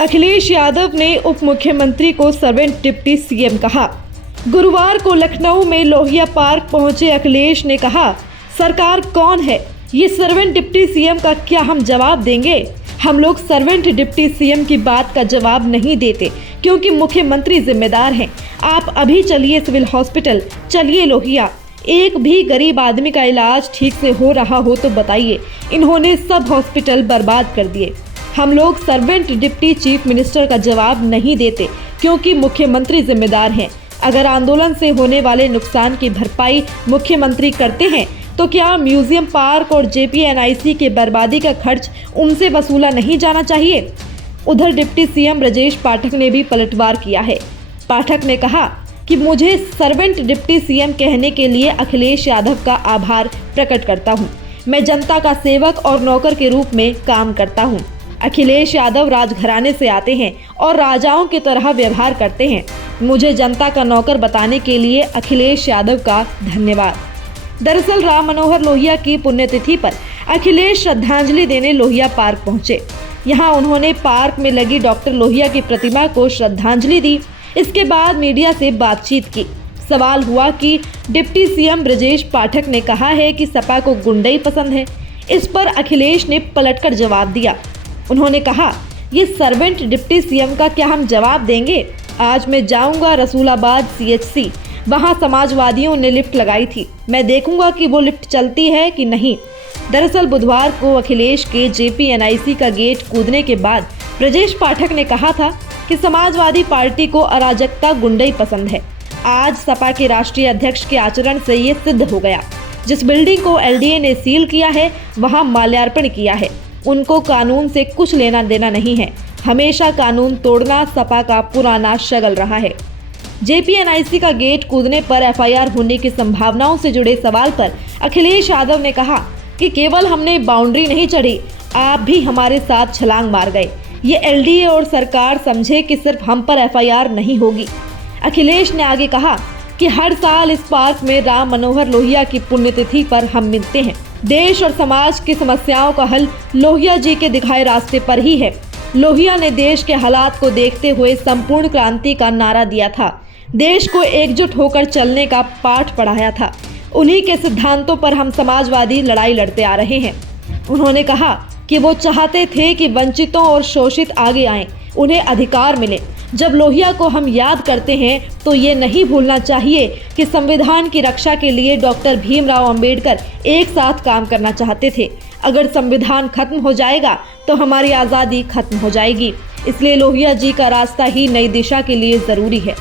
अखिलेश यादव ने उप मुख्यमंत्री को सर्वेंट डिप्टी सीएम कहा। गुरुवार को लखनऊ में लोहिया पार्क पहुंचे अखिलेश ने कहा, सरकार कौन है, ये सर्वेंट डिप्टी सीएम का क्या हम जवाब देंगे? हम लोग सर्वेंट डिप्टी सीएम की बात का जवाब नहीं देते क्योंकि मुख्यमंत्री जिम्मेदार हैं। आप अभी चलिए सिविल हॉस्पिटल, चलिए लोहिया, एक भी गरीब आदमी का इलाज ठीक से हो रहा हो तो बताइए। इन्होंने सब हॉस्पिटल बर्बाद कर दिए। हम लोग सर्वेंट डिप्टी चीफ मिनिस्टर का जवाब नहीं देते क्योंकि मुख्यमंत्री जिम्मेदार हैं। अगर आंदोलन से होने वाले नुकसान की भरपाई मुख्यमंत्री करते हैं तो क्या म्यूजियम पार्क और JPNIC के बर्बादी का खर्च उनसे वसूला नहीं जाना चाहिए? उधर डिप्टी सीएम ब्रजेश पाठक ने भी पलटवार किया है। पाठक ने कहा कि मुझे सर्वेंट डिप्टी सीएम कहने के लिए अखिलेश यादव का आभार प्रकट करता हूं। मैं जनता का सेवक और नौकर के रूप में काम करता हूं। अखिलेश यादव राजघराने से आते हैं और राजाओं की तरह व्यवहार करते हैं। मुझे जनता का नौकर बताने के लिए अखिलेश यादव का धन्यवाद। दरअसल राम मनोहर लोहिया की पुण्यतिथि पर अखिलेश श्रद्धांजलि देने लोहिया पार्क पहुंचे। यहां उन्होंने पार्क में लगी डॉक्टर लोहिया की प्रतिमा को श्रद्धांजलि दी। इसके बाद मीडिया से बातचीत की। सवाल हुआ कि डिप्टी सीएम ब्रजेश पाठक ने कहा है कि सपा को गुंडई पसंद है। इस पर अखिलेश ने पलटकर जवाब दिया। उन्होंने कहा, ये सर्वेंट डिप्टी सीएम का क्या हम जवाब देंगे? आज मैं जाऊंगा रसूलाबाद CHC, वहां समाजवादियों ने लिफ्ट लगाई थी। मैं देखूंगा कि वो लिफ्ट चलती है कि नहीं। दरअसल बुधवार को अखिलेश के JPNIC का गेट कूदने के बाद ब्रजेश पाठक ने कहा था कि समाजवादी पार्टी को अराजकता गुंडई पसंद है। आज सपा के राष्ट्रीय अध्यक्ष के आचरण से ये सिद्ध हो गया। जिस बिल्डिंग को LDA ने सील किया है वहां माल्यार्पण किया है। उनको कानून से कुछ लेना देना नहीं है। हमेशा कानून तोड़ना सपा का पुराना शगल रहा है। JPNIC का गेट कूदने पर FIR होने की संभावनाओं से जुड़े सवाल पर अखिलेश यादव ने कहा कि केवल हमने बाउंड्री नहीं चढ़ी, आप भी हमारे साथ छलांग मार गए। ये LDA और सरकार समझे कि सिर्फ हम पर FIR नहीं होगी। अखिलेश ने आगे कहा कि हर साल इस पार्क में राम मनोहर लोहिया की पुण्यतिथि पर हम मिलते हैं। देश और समाज की समस्याओं का हल लोहिया जी के दिखाए रास्ते पर ही है। लोहिया ने देश के हालात को देखते हुए संपूर्ण क्रांति का नारा दिया था। देश को एकजुट होकर चलने का पाठ पढ़ाया था। उन्हीं के सिद्धांतों पर हम समाजवादी लड़ाई लड़ते आ रहे हैं। उन्होंने कहा कि वो चाहते थे कि वंचितों और शोषित आगे आएं, उन्हें अधिकार मिले। जब लोहिया को हम याद करते हैं तो ये नहीं भूलना चाहिए कि संविधान की रक्षा के लिए डॉक्टर भीमराव अंबेडकर एक साथ काम करना चाहते थे। अगर संविधान खत्म हो जाएगा तो हमारी आज़ादी खत्म हो जाएगी। इसलिए लोहिया जी का रास्ता ही नई दिशा के लिए ज़रूरी है।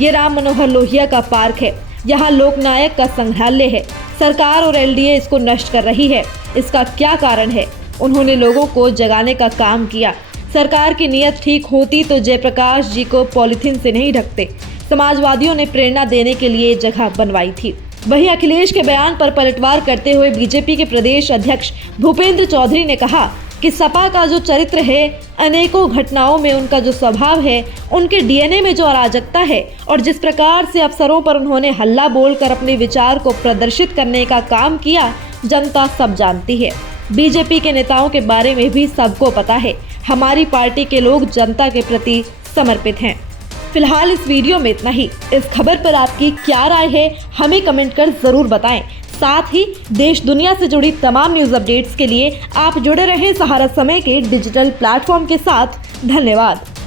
ये राम मनोहर लोहिया का पार्क है। यहाँ लोकनायक का संग्रहालय है। सरकार और LDA इसको नष्ट कर रही है। इसका क्या कारण है? उन्होंने लोगों को जगाने का काम किया। सरकार की नीयत ठीक होती तो जयप्रकाश जी को पॉलीथीन से नहीं ढकते। समाजवादियों ने प्रेरणा देने के लिए जगह बनवाई थी। वहीं अखिलेश के बयान पर पलटवार करते हुए BJP के प्रदेश अध्यक्ष भूपेंद्र चौधरी ने कहा कि सपा का जो चरित्र है, अनेकों घटनाओं में उनका जो स्वभाव है, उनके DNA में जो अराजकता है और जिस प्रकार से अफसरों पर उन्होंने हल्ला बोलकर अपने विचार को प्रदर्शित करने का काम किया, जनता सब जानती है। BJP के नेताओं के बारे में भी सबको पता है। हमारी पार्टी के लोग जनता के प्रति समर्पित हैं। फिलहाल इस वीडियो में इतना ही। इस खबर पर आपकी क्या राय है, हमें कमेंट कर जरूर बताएं। साथ ही देश दुनिया से जुड़ी तमाम न्यूज़ अपडेट्स के लिए आप जुड़े रहें सहारा समय के डिजिटल प्लेटफॉर्म के साथ। धन्यवाद।